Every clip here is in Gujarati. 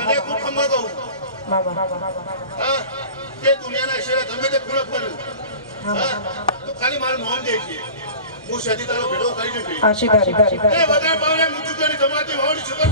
અને હું ખમા કહું હા તે દુનિયાના ઈશારે ગમે તે ખૂણે પડ્યું હા તો ખાલી મારું નામ દેજે હું સદી તારો ભેડો કરીને ગઈ એ વધારે પાવને મુજુ કરી તમારી વાવડી છોકર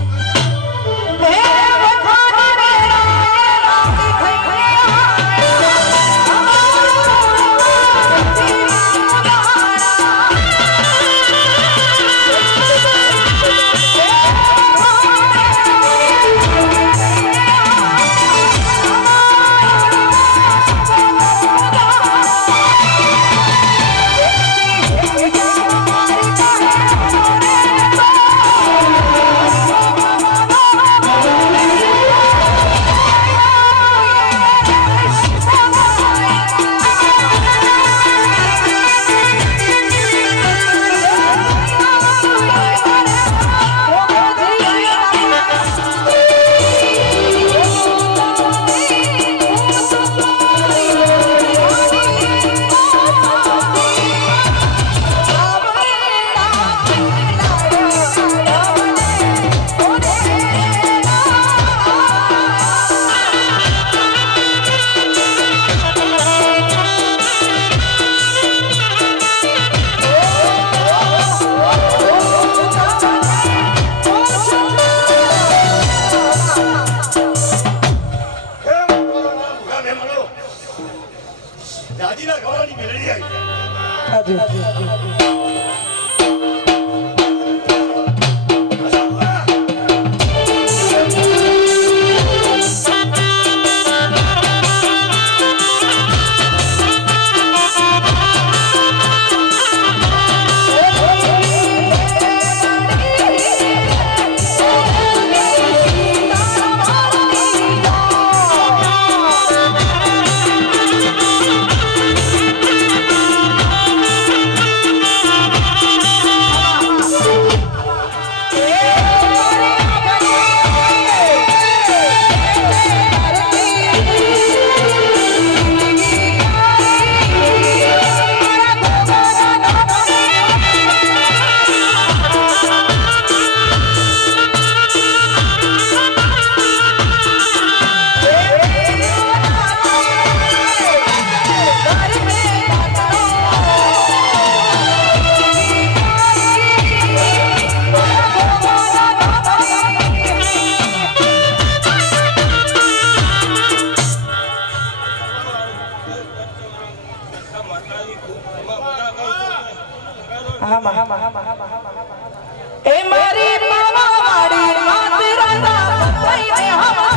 દાદીના ગવાની મેળવી આવી એ મારી માવાડી માતરા ના પતઈ હવા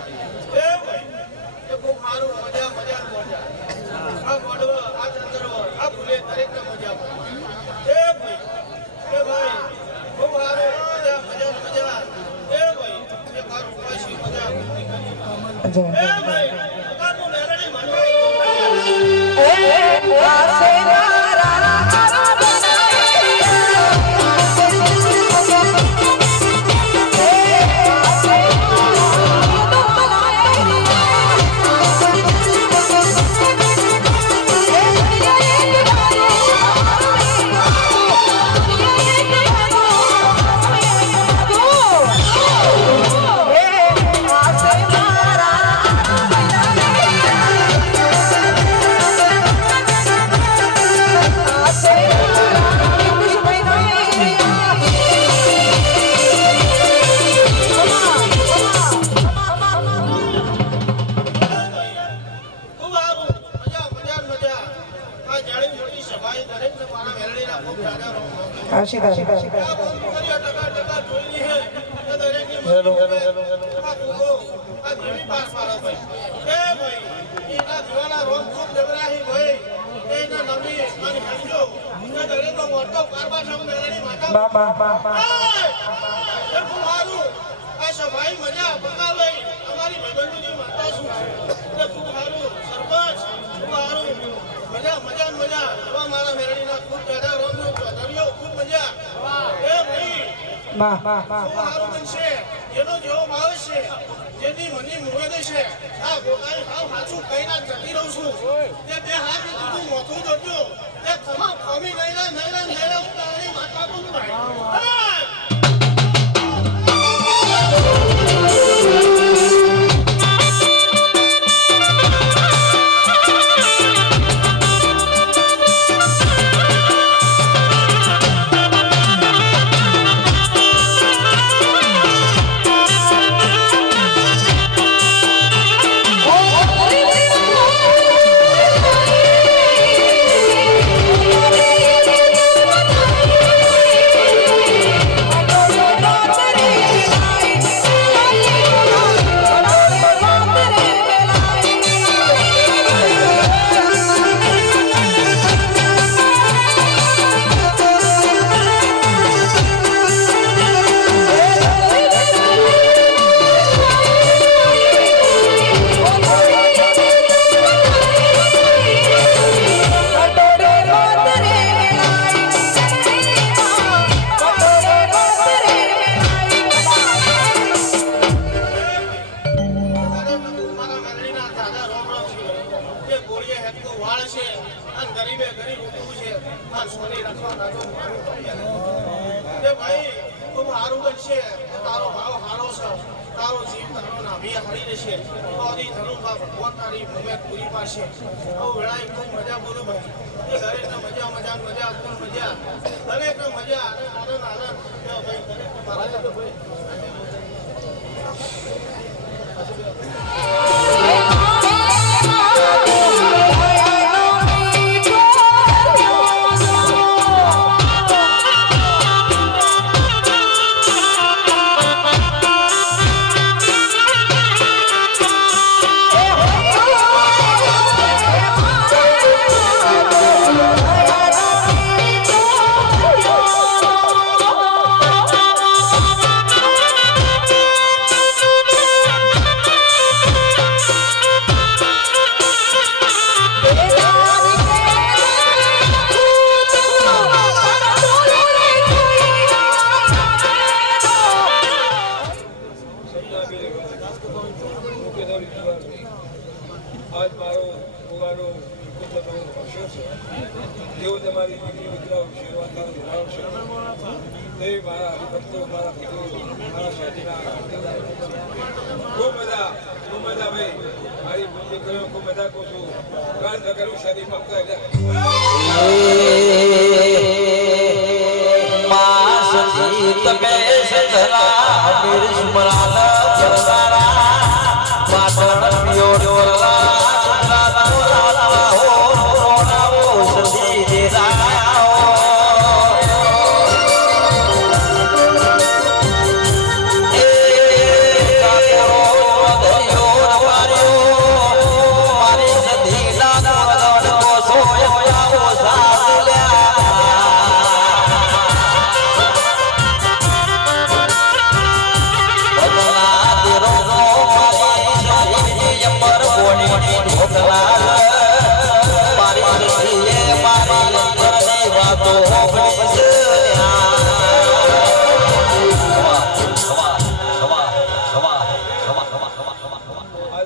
એ ભાઈ એ બહુ સારું મજા મજા મજા આ ગોડવ આ ચંદ્રવ આ ફૂલે દરેકને મજા એ ભાઈ બહુ સારું મજા મજા મજા એ ભાઈ એ મારું પાછી મજા એ ભાઈ તારું મેલડી એનો જેવો ભાવ છે જેની મની મુવેદ છે આ ગોગાઈ ભાવ સાચું કહીને જતી રહું છું તે બે હાથ તું મોથું જોજો તે તમામ કમી નૈરા હું તારી માતા તું એ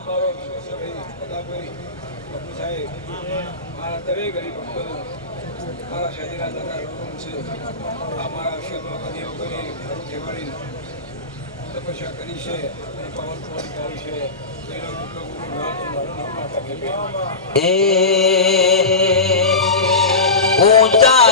મારો કદાભાઈ બાપુ સાહેબ મારા દરેક ગરીબ ભક્તોનું મારા શરીરના દાદા રોગમ છે આ મારા વિષયમાં કદી કરી કહેવાની તપસ્યા કરી છે અને પાવન પાવન કરી છે એનો મારું નામ માતા એ ઊંચા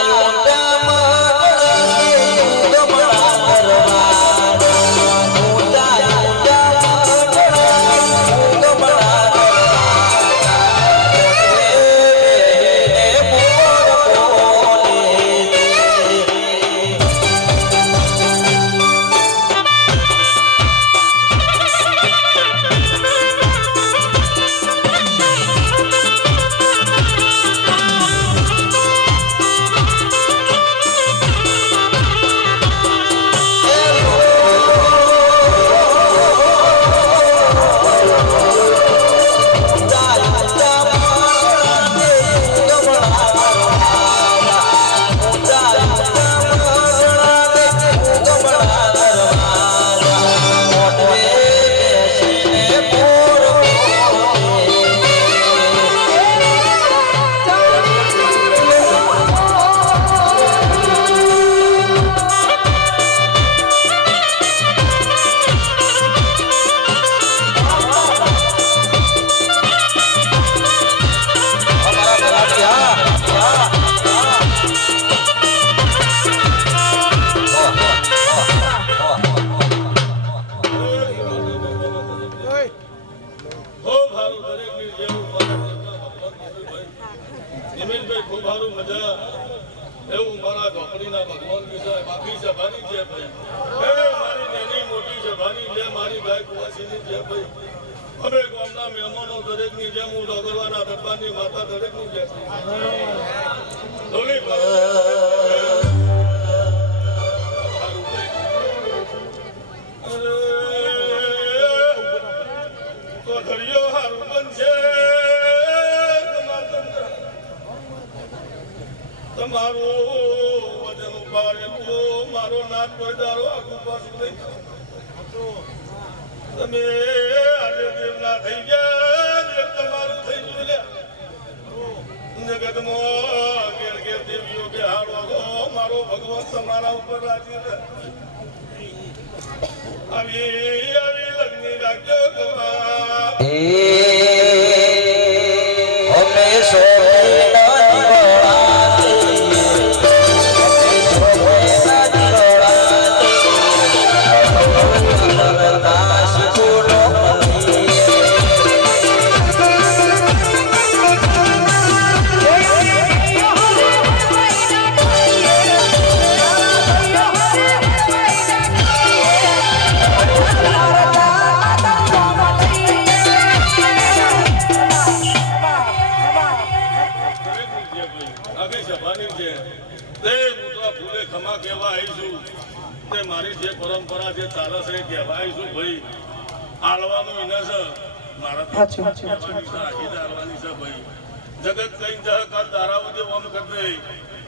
એવું મારા ઝોપડીના ભગવાન વિશે બાકી સભાની છે ભાઈ મારી નાની મોટી સભાની છે મારી ગાય કુવાસીની છે ભાઈ અમે ગામના મહેમાનો દરેકની જેમ હું ડોગરવાના દરબારની માતા દરેકની જેમ તો ધરિયો હારું બનશે તમારું વજન ઉપાડેલું મારો નાથ કોઈ દારો આગુ પાછું નહીં તમે આજે દેવના થઈ ગયા તમારું થઈ ગયું જગતમાં ઘેર ઘેર દેવીઓ કે હાડો મારો ભગવાન તમારા ઉપર રાજી રહે આવી આવી લગ્ન રાખજો મારી જે પરંપરા જે ચાલે છે એ કહેવાય છું ભાઈ આલવાનું એને છે મારા આલવાની છે ભાઈ જગત કઈ કાલ દારાઓ જે ઓમ કરી દે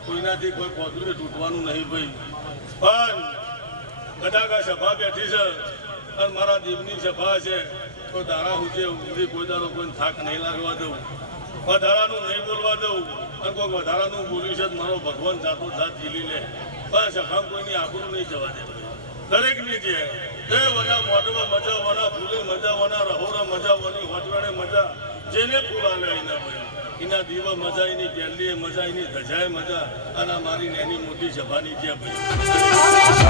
કોઈનાથી કોઈ પોતરું તૂટવાનું નહીં ભાઈ પણ કદાચ સભા બેઠી છે અને મારા દીવની સભા છે તો દારા સુધી કોઈ દારો કોઈ થાક નહીં લાગવા દઉં વધારાનું નહીં બોલવા દઉં અને કોઈ વધારાનું બોલ્યું છે મારો ભગવાન જાતો જાત જીલી લે બસ સભામાં કોઈની આબરૂ નહીં જવા દે દરેકની છે તે વના મોઢમાં મજા વના ફૂલે મજા વના રહોરા મજા વની હોટવાડે મજા જેને ફૂલા લે એના ભાઈ એના દીવા મજા એની પહેલી મજા એની ધજાય મજા અને મારી નાની મોટી સભાની છે ભાઈ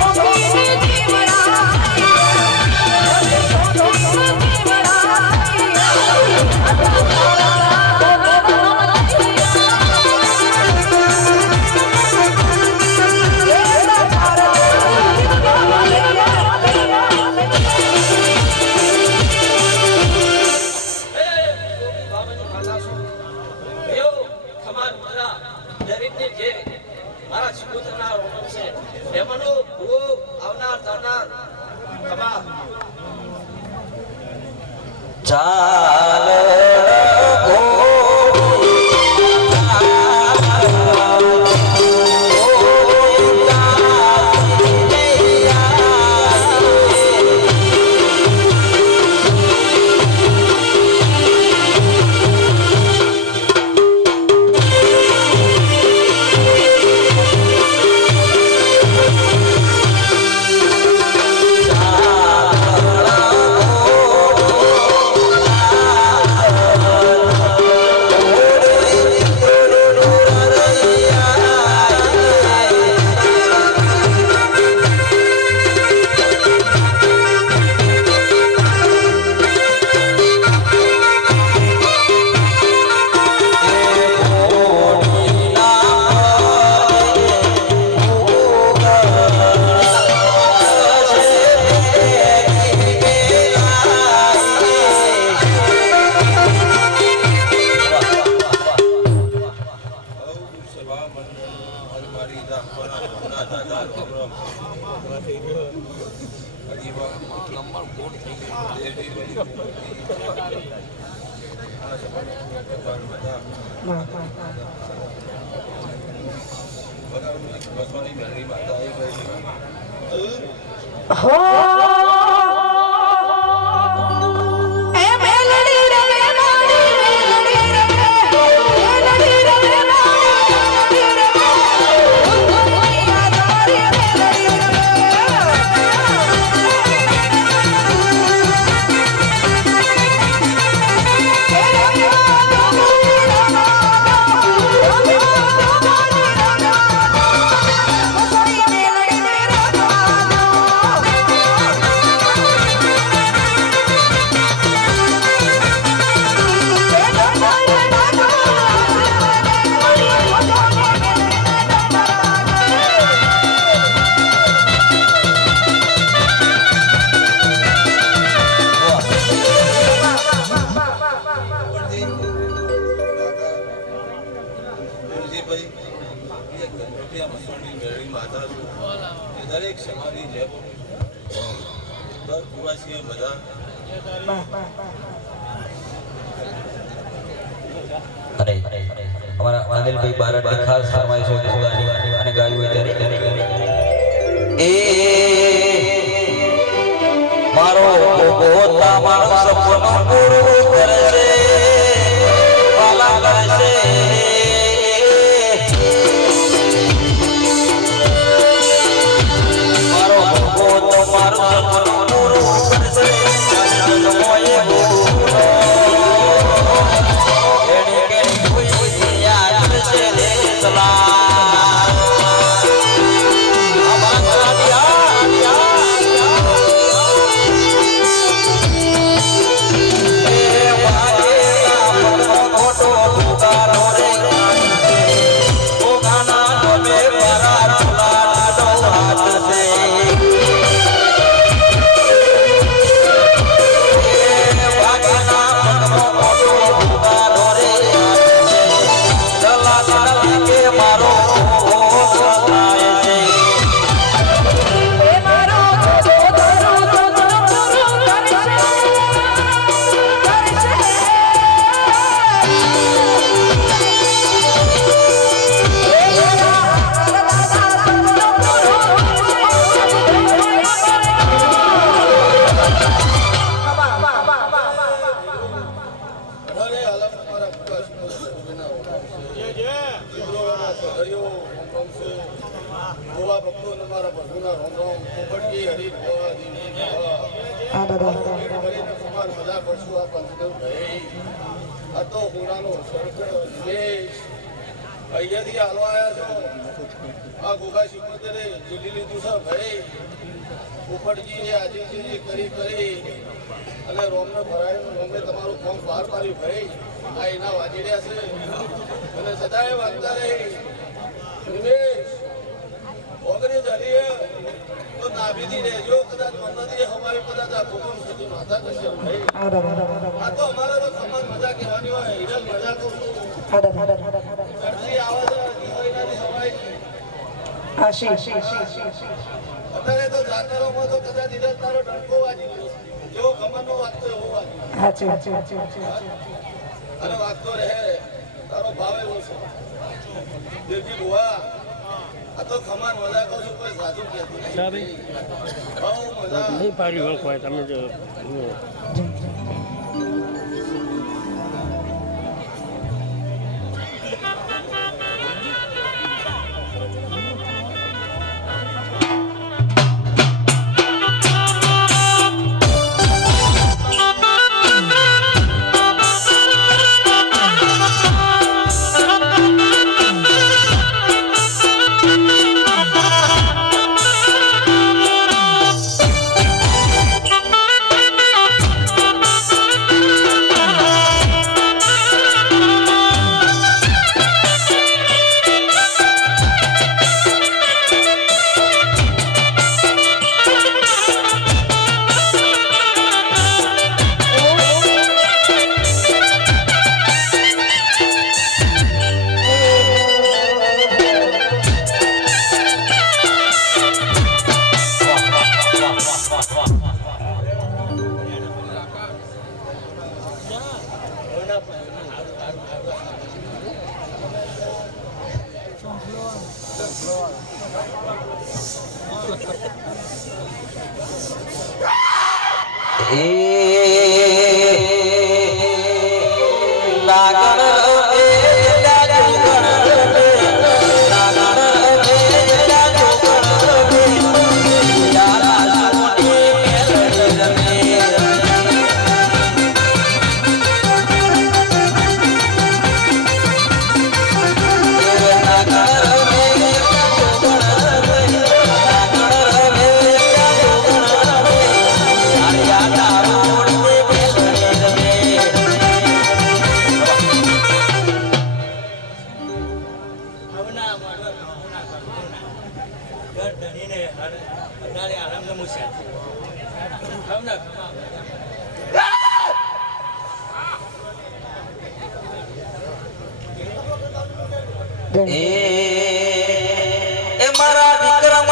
દરેક સમાજની જેમ દર કુવાસીએ બધા અને અમારા અનિલભાઈ બારડની ખાસ ફરમાઈશ હોય ગાડી અને ગાયું હોય ત્યારે એ મારો પોતા મારો સપનું પૂરું કરશે વાલા કરશે મારો પોતો મારો સપનું પૂરું કરશે મોયે બોલો એની કે કોઈ યાદ કરશે રે સલા અહીંયાથી હાલવા આવ્યા છો આ ગોગા શિકોતરે જીલી લીધું છે ભાઈ પોપટજી આજીજી કરી અને રોમને ભરાયું રોમને તમારું ફોર્મ બહાર પાડ્યું ભાઈ આ એના વાજેડ્યા છે અને સદાય વાંચતા રહી નિમેશ ઓગરી જરીએ તો નાભીથી રહેજો કદાચ મનથી અમારી કદાચ આ ભૂકંપ સુધી માથા કરશે ભાઈ આ તો અમારે તો સમાન મજા કહેવાની હોય હિરલ મજા કરું છું ચડતી આવે છે દિવાળીનાથી સવાઈ અત્યારે તો જાતરોમાં તો કદાચ હિરલ તારો ડંકો વાજી ગયો જેવો ખમરનો વાગતો એવો વાજી અને વાગતો રહે તારો ભાવ એવો છે દેવજી બુઆ આ તો ખમાન મજા કહું છું કોઈ સાચું કહેતું નહીં બહુ મજા નહીં પાડી હોય તમે જો એ મારા વિક્રમ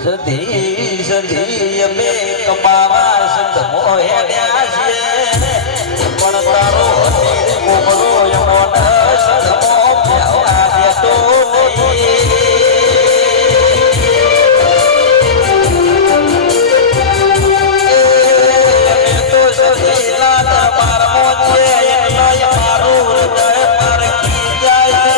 સધી સધી અમે કમાવા સંત મોહ્યા છે પણ તારો મોગળો યમોન સદમો પ્યાવા દેતો નહીં તો સધી લાલા મારમો છે એનો મારું હૃદય પરખી જાય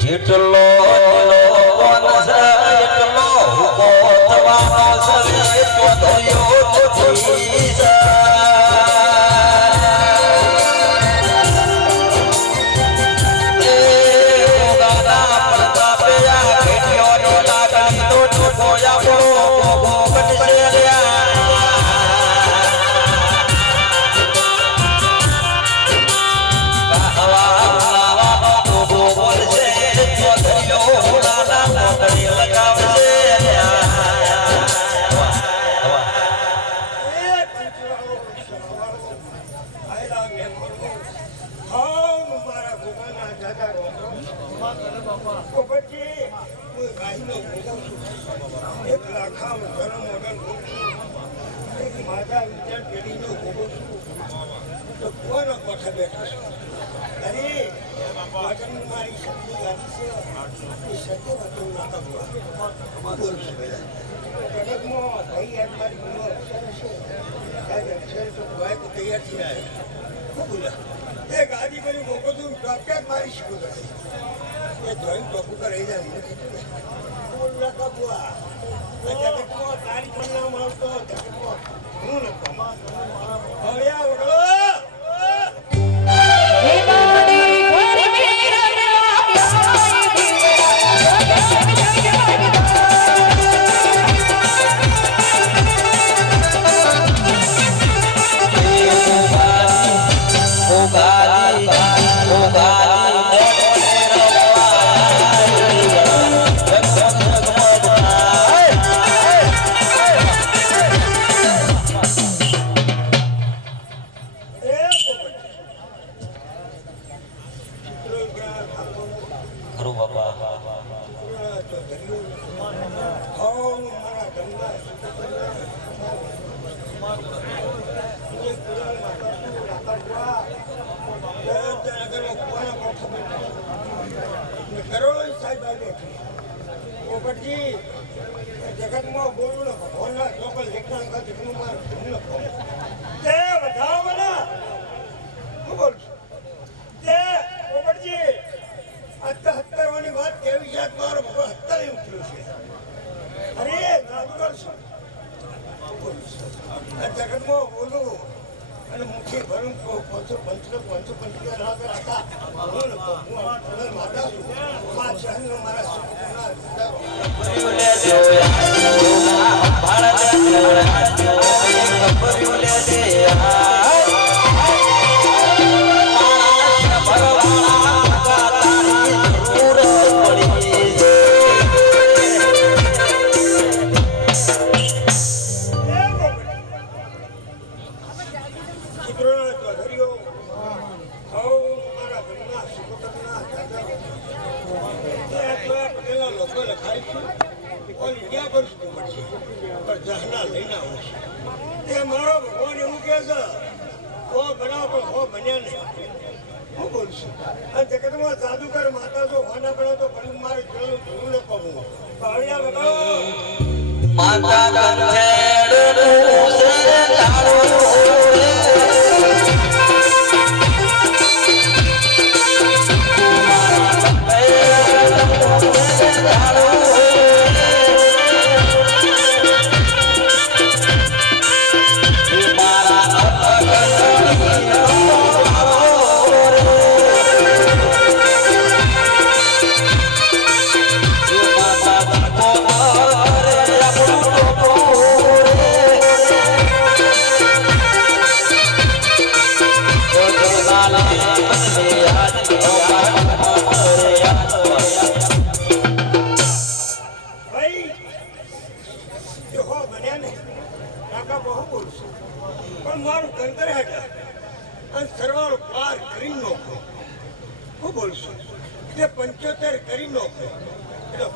જેટલો એટલો ઉભો થવાનો છે એટલો ધોયો નથી ગાડી કરી મોકો તું ડોક્ટર મારી શકું એ ધોઈ ટોકું કરી જાય તારી પણ નામ આવતો હું હે મારી ઘર જગતમાં બોલું ભગવાનના લોકો લેખના તે વધાવો મને હું બોલું તે પોપટજી 70 વાળી વાત કેવી છે મારો ભગવાન 70 ઉઠ્યું છે અરે જાદુગર છો જગતમાં બોલું અને મુખી ભરું માતા છું જાદુગર માતા જો હોના પડે તો ફરી મારે જોયું ન કહું માતા કંઠેડનું છે લાડુ સરવાળો પાર કરી નાખો હું બોલશું કે 75 કરી નાખો એટલે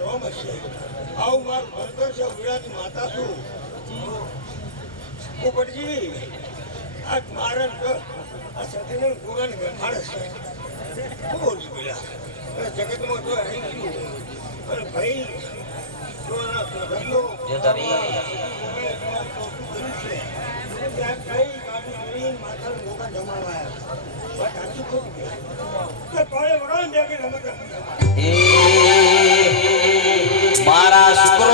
રોમ હશે આવું મારું ભરતર છે ગુજરાતી માતા છું પોપટજી આ મારા આ સતીને ગુણ ગઠાડે છે હું બોલશું પેલા જગતમાં તો આવી ગયું અને ભાઈ ત્યાં કઈ ગાડી જોઈને માથાનું મોકા જમાવાયા. વાત સાચી ખોટી કે પાળે વગાડ દે કે રમત મારા શુક્રો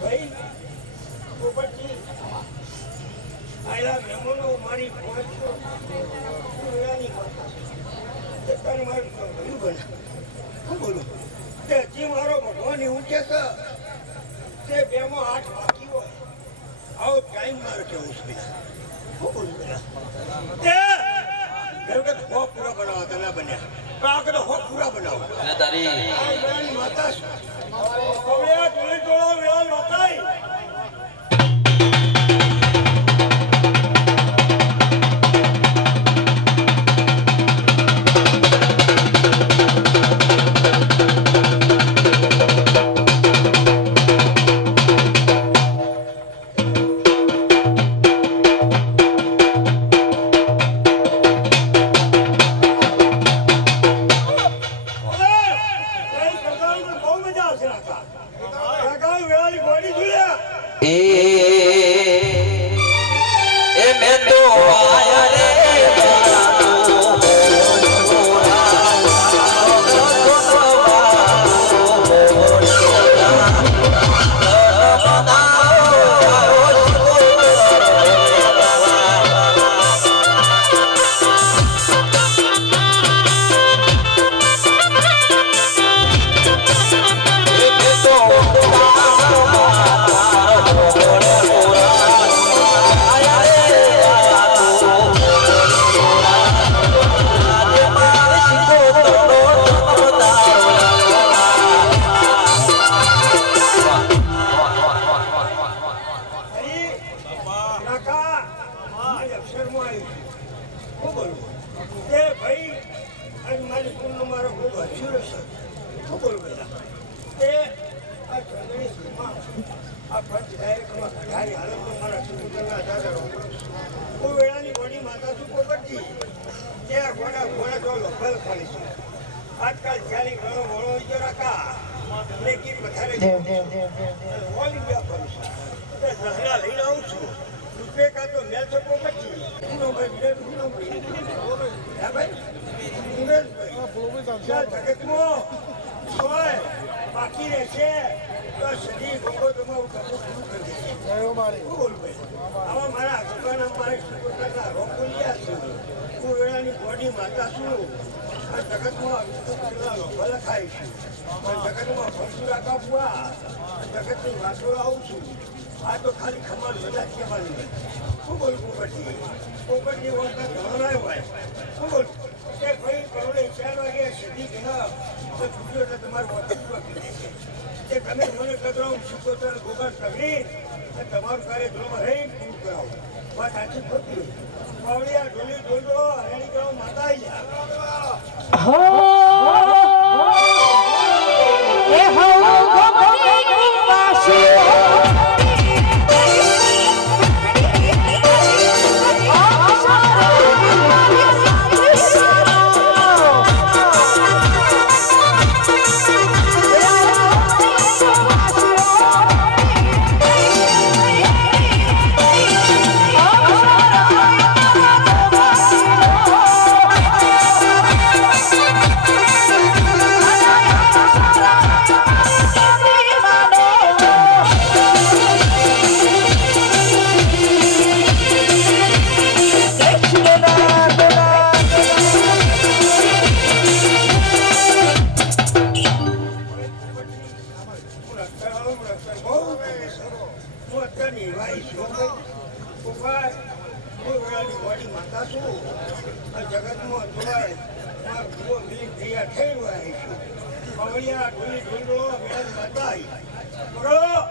ભાઈ પોપટજી આયલા મહેમાનો મારી પહોંચો વેળાની વાત તને મારું ભયું બને શું બોલું તે હજી મારો ભગવાન એવું કે તે બેમાં 8 બાકી હોય આવો ટાઈમ મારો કેવું છે શું બોલું પેલા તે કે હો પૂરા બનાવો તને બન્યા કાક તો હો પૂરા બનાવો તારી વેળાની માતા છે કોળિયા ટોળી ટોળો વેળા નોકાઈ આજકાલ ચાલી ઘણો ઘણો વિચાર રાખા લેકિન વધારે જહરા લઈને આવું છું રૂપે કા તો મેલ શકો પછી જગતમાં બાકી રહેશે તો સદી ભોગો તમારું કામ પૂરું કરી દેશે આવા મારા દુકાન મારા રોકોલિયા છું હું વેળાની ગોડી માતા છું આ જગતમાં લખાય છે જગતમાં ભરસુરા કાપવા જગતની વાતો આવું છું આ તો ખાલી ખમાર બધા કહેવાની શું બોલવું પછી પોપટની વખત ધોરણાય હોય શું બોલવું કે ભાઈ કરોડે 4 વાગે સદી ગયા તો છૂટ્યો એટલે તમારું વખત કરી દેશે કે તમે મને કદરાવું શીખોતર ગોબર સગડી અને તમારું કાર્ય ધોરમાં રહી પૂરું કરાવો વાત સાચી ખોટી પાવડિયા ઢોલી ઢોલડો હરેણી કરો માતા આવી Oh અહીંયા થઈને આવીશું પવળિયા ઢોલી ઢોલો મેળ બતાઈ પકડો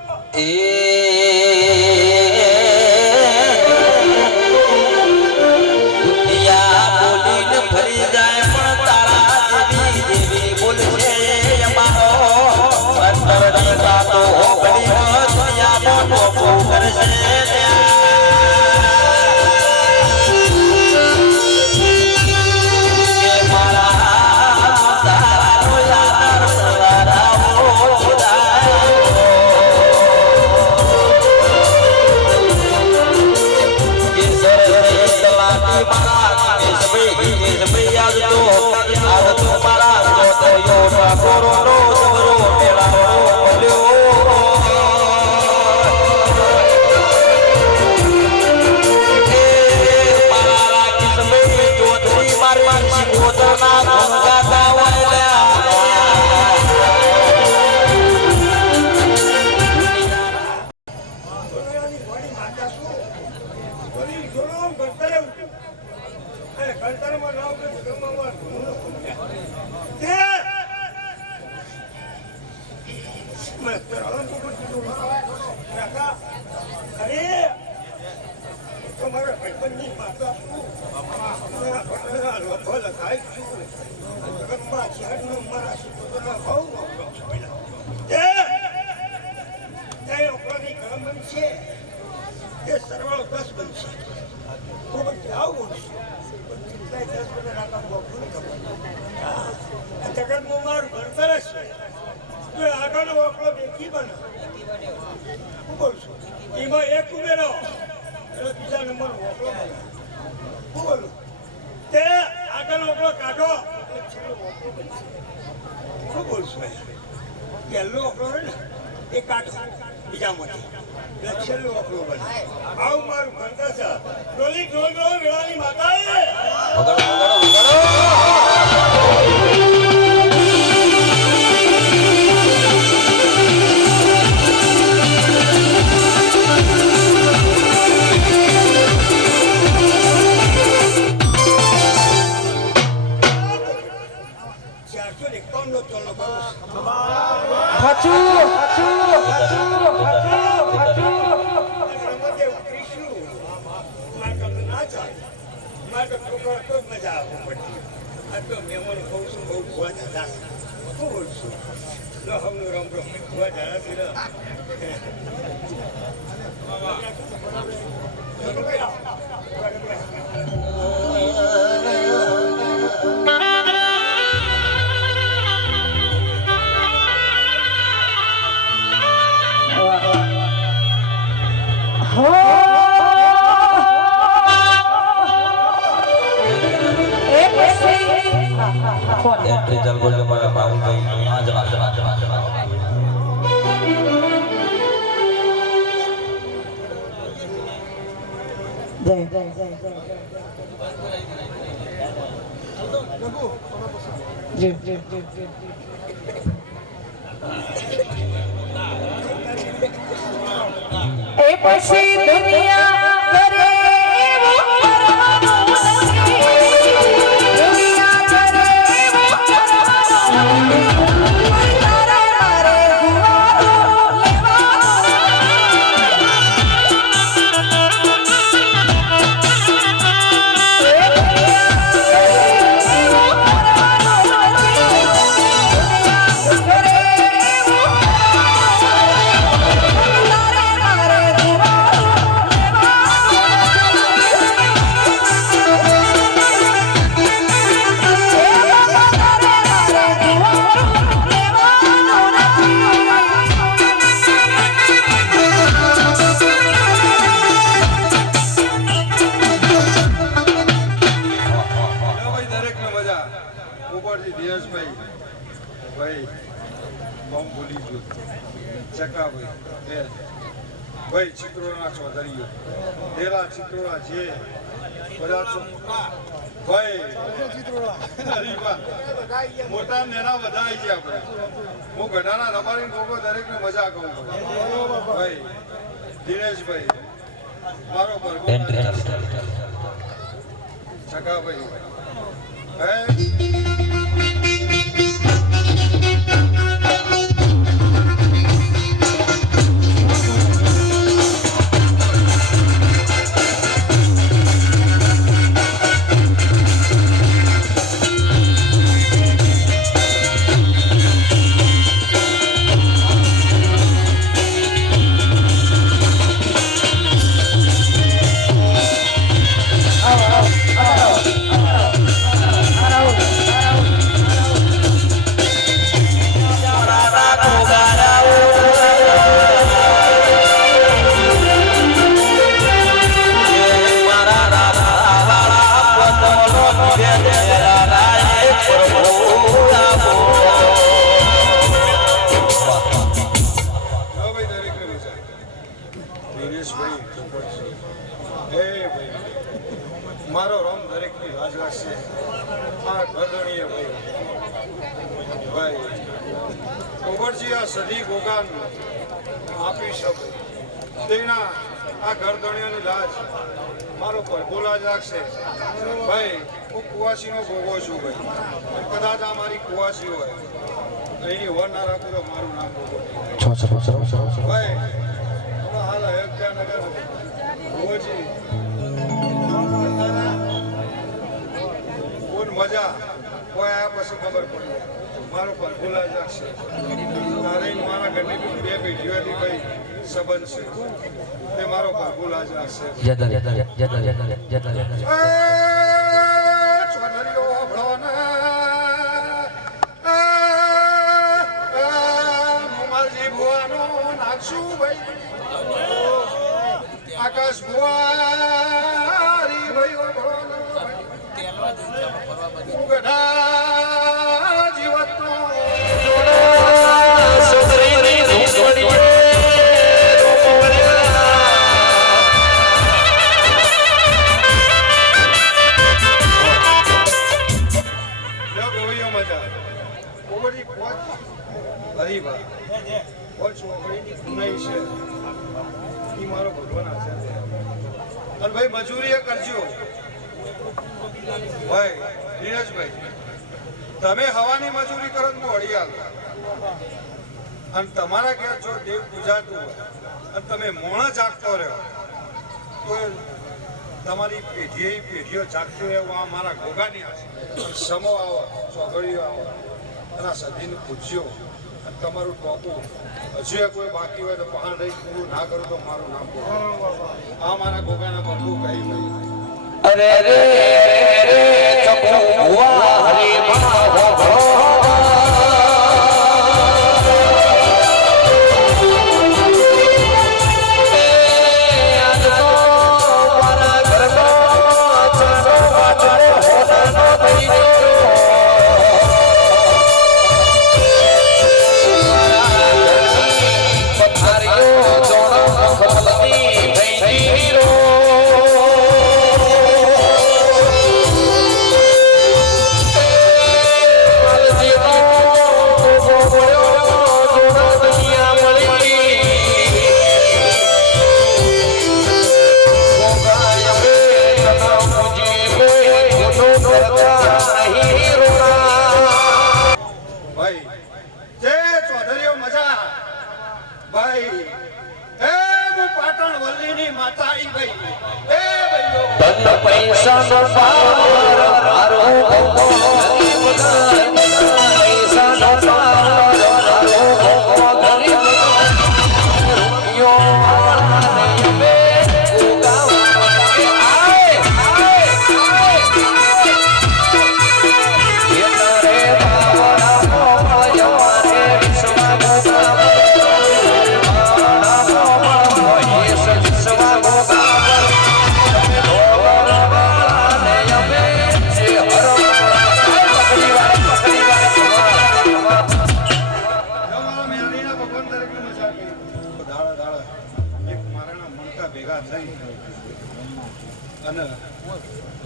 एंट्री चल बोल मारा राहुल भाई हां जमा जी ए पसी दुनिया करे वो परवानो दुनिया करे वो परवानो तारे मारे गुवारो ભાઈ ચિત્રોના ચૌધરીઓ તેરા ચિત્રોના છે બધા ભાઈ મોટા નેના બધા છે આપણે હું ગઢાના રબારી લોકો દરેકને મજા કહું ભાઈ દિનેશભાઈ મારો પર છકા ભાઈ આદરણીય ભાઈ કુંવરજી આ સદી ગોગાન આપી શકો તેના આ ઘરધણીઓની લાજ મારો પરભોલા જ રાખશે ભાઈ હું કુવાસીનો ભોગો છું ભાઈ અને કદાચ આ મારી કુવાસી હોય એની વર ના રાખું તો મારું નામ ભોગો ભાઈ હાલ અયોધ્યાનગર ભોગોજી કોણ મજા કોઈ આયા પછી ખબર પડી મારો પરભોલા જ રાખશે તારે મારા ઘરની બે પેઢીઓથી ભાઈ સંબંધ છે તે મારો પરભોલા જ રાખશે ચોનરીઓ ભણો માલજી ભુવાનો નાખશું ભાઈ આકાશ ભુવારી ભાઈઓ ભણો ગઢા જીવતનો ભાઈ મજૂરી કરજો ભાઈ નીરજભાઈ તમે હવાની મજૂરી કરો તો હળિયાલ અને તમારા ઘેર જો દેવ પૂજાતું હોય અને તમે મોણા જાગતો રહ્યો તો તમારી પેઢીઓ જાગતી હોય એવું મારા ગોગાની સમો આવો ચોઘડીઓ આવો અને સદીને પૂજ્યો અને તમારું ટોપું હજુ કોઈ બાકી હોય તો બહાર રહી પૂરું ના કરું તો મારું નામ આ મારા ગોગાના પ્રભુ કહી ભાઈ અરે રે રે ચકુવા હરે મા પૈસા નો પાવર મારો ગરીબ પૈસા નો પાવર મારો ગરીબ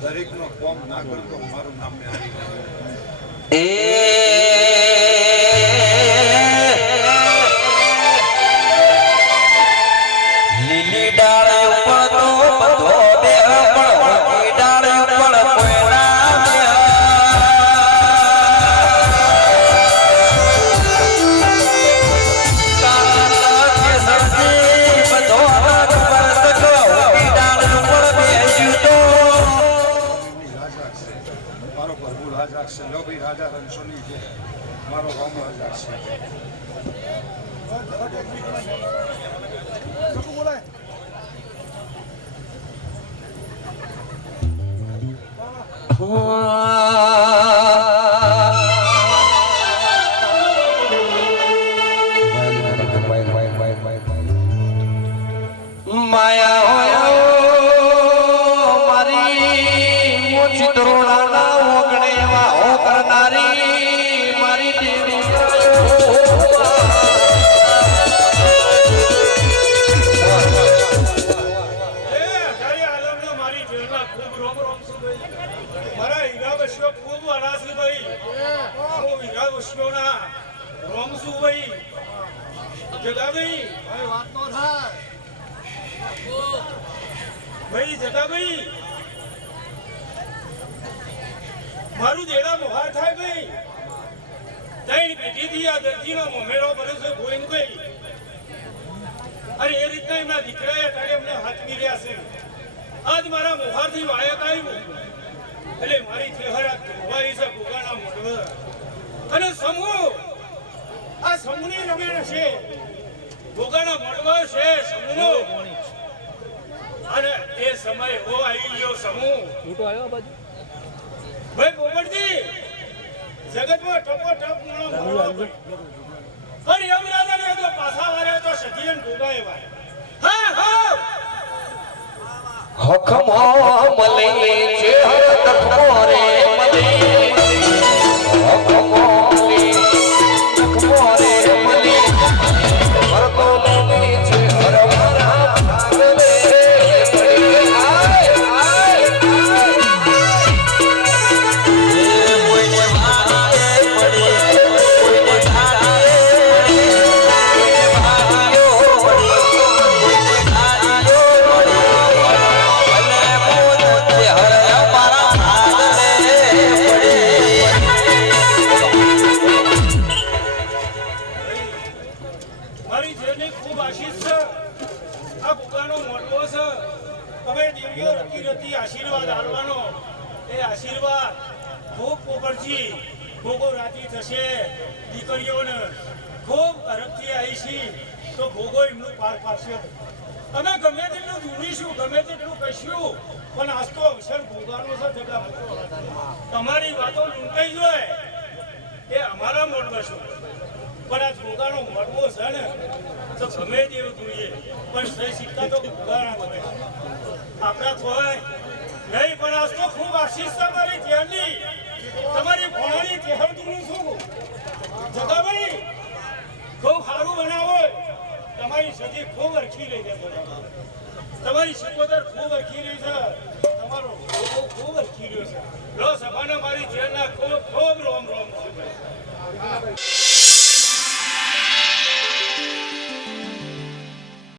દરેક નો કોમ ના કરતો મારું નામ લીલી ડાળે ઉપર તો બધો બે પણ ડાળે ઉપર કોઈ રાજા રણછોડની છે મારો ગામ રાજા છે માયા મારી મોચી તરોડા કરનારી મારી દેવી મારી જેલમાં ખૂબ રોમ રોમ છું મારા હીરા વર્ષોના રોમસુભાઈ જગાભાઈ ભાઈ જગાભાઈ મારું દેડા મોહાર થાય ભાઈ ત્રણ પેઢીથી આ દર્દીનો મોમેરો બને છે ગોવિંદભાઈ અને એ રીતના એમના દીકરાએ અટાડે અમને હાથ મિલ્યા છે આજ મારા મોહારથી વાયક આવ્યું એટલે મારી ચહેરા ધોવાઈ છે ગોગાના મોઢવા અને સમૂહ આ સમૂહની રમેણ છે ગોગાના મોઢવા છે સમૂહ અને એ સમય હો આવી ગયો સમૂહ ભાઈ પોપટજી જગતમાં ટપો ટપ માણો પણ એમ રાજાને તો પાછા વારે તો સધીન ગોગાએ વારે હા હા હકમો મલે છે હર તખમો રે મલે હકમો મલે તખમો રે મલે હર તો લગે છે હર મારા ભાગલે પડી આય આય એ કોઈને મારે પડી કોઈને ધારે કોઈને ભાગ્યો પડી કોઈને ધાર્યો પડી હર મારા ભાગલે પડી મારી જેની ખૂબ આશીષ છે આ ગોગાનો મોટો છે તમે દેવીઓ રતી રતી આશીર્વાદ આલવાનો એ આશીર્વાદ ખૂબ પોપટજી ભોગો રાજી થશે દીકરીઓને ખૂબ હરખથી આવીશી તો ભોગો એમનું પાર પાડશે અમે ગમે તેટલું દૂરીશું ગમે તેટલું કહીશું પણ આજ તો અવસર ભોગાનો છે જગા તમારી વાતો લૂંટાઈ જાય એ અમારા મોટમાં શું પણ આ ભોગાનો મોટવો છે ને તો ગમે તેવું જોઈએ પણ સહી સિક્કા તો ભોગાના હોય આપણા હોય નહીં પણ આજ તો ખૂબ આશીષ તમારી ધ્યાનની તમારી ભોણાની ચહેરતું શું જગાભાઈ ખૂબ સારું બનાવો તમારી સજી ખૂબ અરખી લઈ જાય તમારી સિકોતર